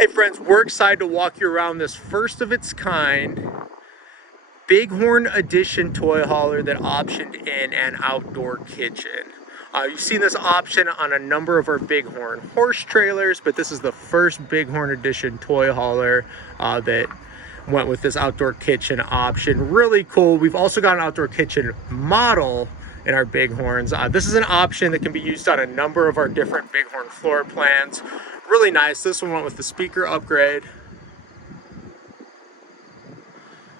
Hey friends, we're excited to walk you around this first of its kind Bighorn Edition toy hauler that optioned in an outdoor kitchen. You've seen this option on a number of our Bighorn horse trailers, but this is the first Bighorn Edition toy hauler that went with this outdoor kitchen option. Really cool. We've also got an outdoor kitchen model in our Bighorns. This is an option that can be used on a number of our different Bighorn floor plans. Really nice. This one went with the speaker upgrade.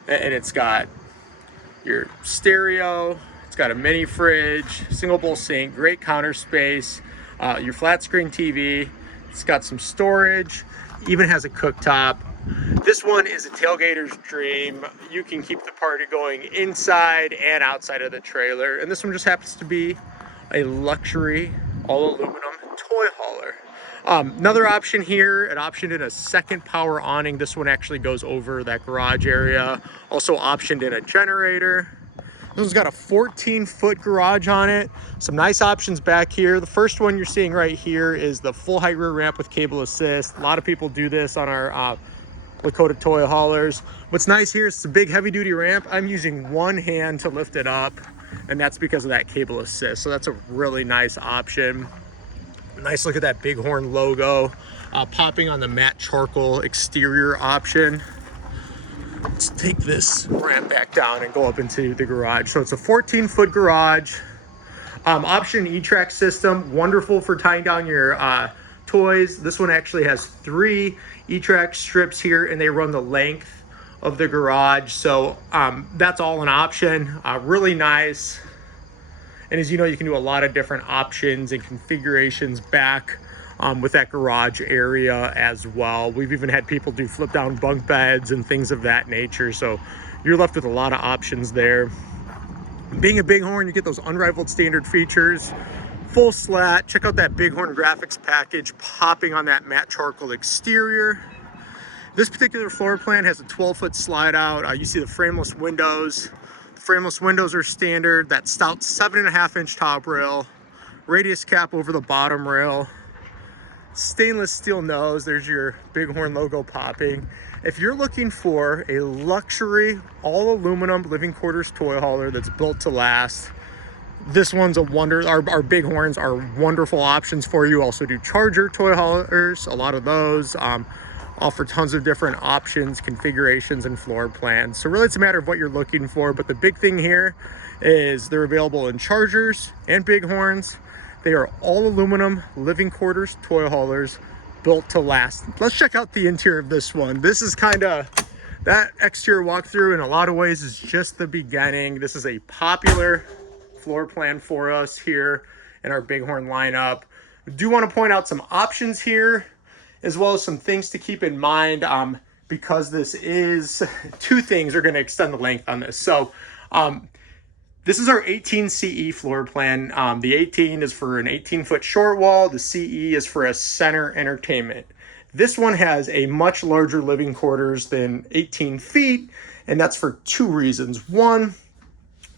And it's got your stereo, it's got a mini fridge, single bowl sink, great counter space, your flat screen TV, it's got some storage, even has a cooktop. This one is a tailgater's dream. You can keep the party going inside and outside of the trailer. And this one just happens to be a luxury all aluminum toy hauler. Another option here, it optioned in a second power awning. This one actually goes over that garage area. Also optioned in a generator. This one's got a 14-foot garage on it. Some nice options back here. The first one you're seeing right here is the full height rear ramp with cable assist. A lot of people do this on our Lakota toy haulers. What's nice here is it's a big heavy duty ramp. I'm using one hand to lift it up, and that's because of that cable assist. So that's a really nice option. Nice look at that Bighorn logo, popping on the matte charcoal exterior option. Let's take this ramp back down and go up into the garage. So it's a 14-foot garage. Option E-Track system, wonderful for tying down your toys. This one actually has 3 E-Track strips here, and they run the length of the garage. So that's all an option. Really nice. And as you know, you can do a lot of different options and configurations back with that garage area as well. We've even had people do flip down bunk beds and things of that nature. So you're left with a lot of options there. Being a Bighorn, you get those unrivaled standard features. Full slat, check out that Bighorn graphics package popping on that matte charcoal exterior. This particular floor plan has a 12-foot slide out. You see the frameless windows. Frameless windows are standard. That stout 7.5-inch top rail, radius cap over the bottom rail, stainless steel nose. There's your Bighorn logo popping. If you're looking for a luxury all aluminum living quarters toy hauler that's built to last, this one's a wonder. Our Bighorns are wonderful options for you. Also do Charger toy haulers, a lot of those. Offer tons of different options, configurations, and floor plans. So really it's a matter of what you're looking for, but the big thing here is they're available in Chargers and Bighorns. They are all aluminum living quarters toy haulers built to last. Let's check out the interior of this one. This is kind of, that exterior walkthrough in a lot of ways is just the beginning. This is a popular floor plan for us here in our Bighorn lineup. I do want to point out some options here, as well as some things to keep in mind because this is, 2 things are going to extend the length on this. So this is our 18 CE floor plan. The 18 is for an 18-foot short wall. The CE is for a center entertainment. This one has a much larger living quarters than 18 feet, and that's for 2 reasons. One,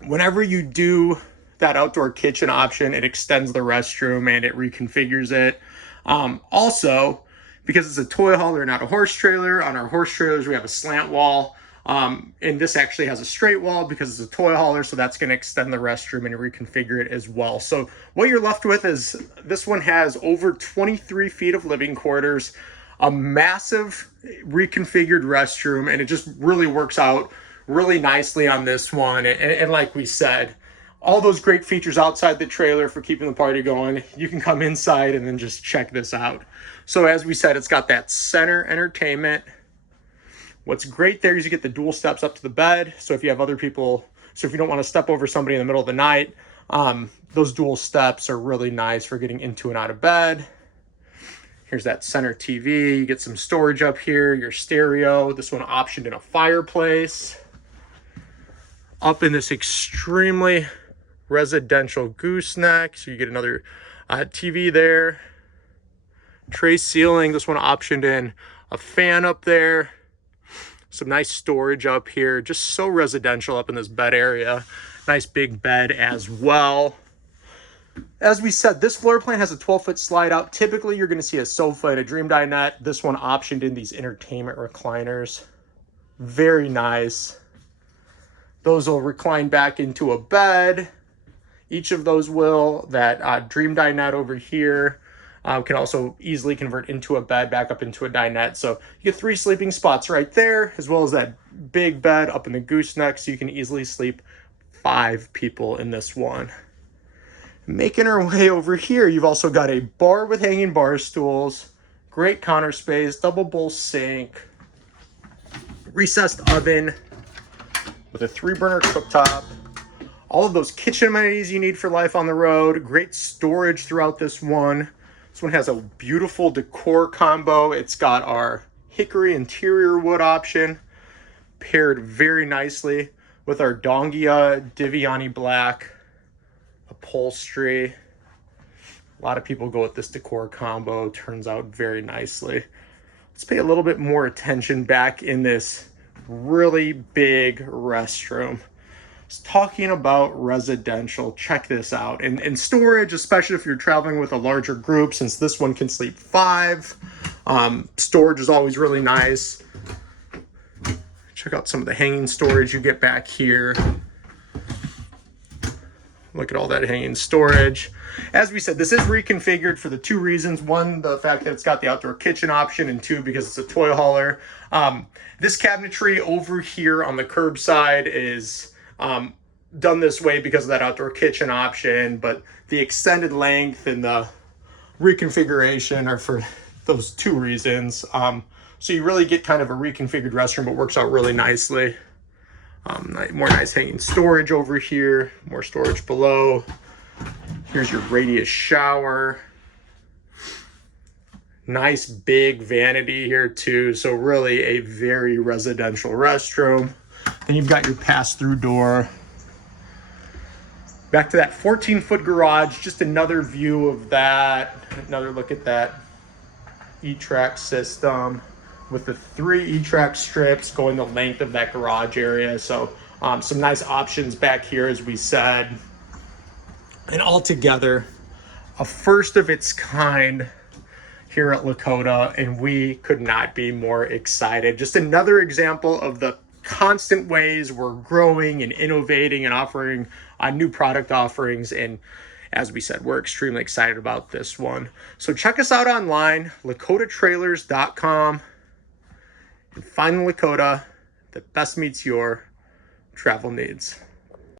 whenever you do that outdoor kitchen option, it extends the restroom and it reconfigures it. Also, because it's a toy hauler, not a horse trailer. On our horse trailers, we have a slant wall. And this actually has a straight wall because it's a toy hauler, so that's going to extend the restroom and reconfigure it as well. So what you're left with is this one has over 23 feet of living quarters, a massive reconfigured restroom, and it just really works out really nicely on this one. And like we said, all those great features outside the trailer for keeping the party going. You can come inside and then just check this out. So as we said, it's got that center entertainment. What's great there is you get the dual steps up to the bed. So if you have other people, so if you don't want to step over somebody in the middle of the night, those dual steps are really nice for getting into and out of bed. Here's that center TV. You get some storage up here, your stereo. This one optioned in a fireplace. Up in this extremely residential gooseneck, so you get another TV there. Tray ceiling, this one optioned in a fan up there. Some nice storage up here, just so residential up in this bed area. Nice big bed as well. As we said, this floor plan has a 12-foot slide out. Typically, you're going to see a sofa and a dream dinette. This one optioned in these entertainment recliners. Very nice. Those will recline back into a bed. Each of those will. That dream dinette over here can also easily convert into a bed, back up into a dinette. So you get 3 sleeping spots right there, as well as that big bed up in the gooseneck, so you can easily sleep 5 people in this one. Making our way over here, you've also got a bar with hanging bar stools, great counter space, double bowl sink, recessed oven with a 3-burner cooktop, all of those kitchen amenities you need for life on the road, great storage throughout this one. This one has a beautiful decor combo. It's got our hickory interior wood option paired very nicely with our Dongia Diviani black upholstery. A lot of people go with this decor combo. Turns out very nicely. Let's pay a little bit more attention back in this really big restroom. Talking about residential, check this out. And storage, especially if you're traveling with a larger group, since this one can sleep 5, storage is always really nice. Check out some of the hanging storage you get back here. Look at all that hanging storage. As we said, this is reconfigured for the 2 reasons. 1, the fact that it's got the outdoor kitchen option, and 2, because it's a toy hauler. This cabinetry over here on the curbside is done this way because of that outdoor kitchen option, but the extended length and the reconfiguration are for those 2 reasons. So you really get kind of a reconfigured restroom, but works out really nicely. More nice hanging storage over here, more storage below. Here's your radius shower. Nice big vanity here too. So really a very residential restroom. Then you've got your pass-through door. Back to that 14-foot garage, just another view of that. Another look at that E-Track system with the 3 E-Track strips going the length of that garage area. So some nice options back here, as we said. And altogether, a first of its kind here at Lakota, and we could not be more excited. Just another example of the constant ways we're growing and innovating and offering new product offerings. And as we said, we're extremely excited about this one. So check us out online, lakotatrailers.com. And find the Lakota that best meets your travel needs.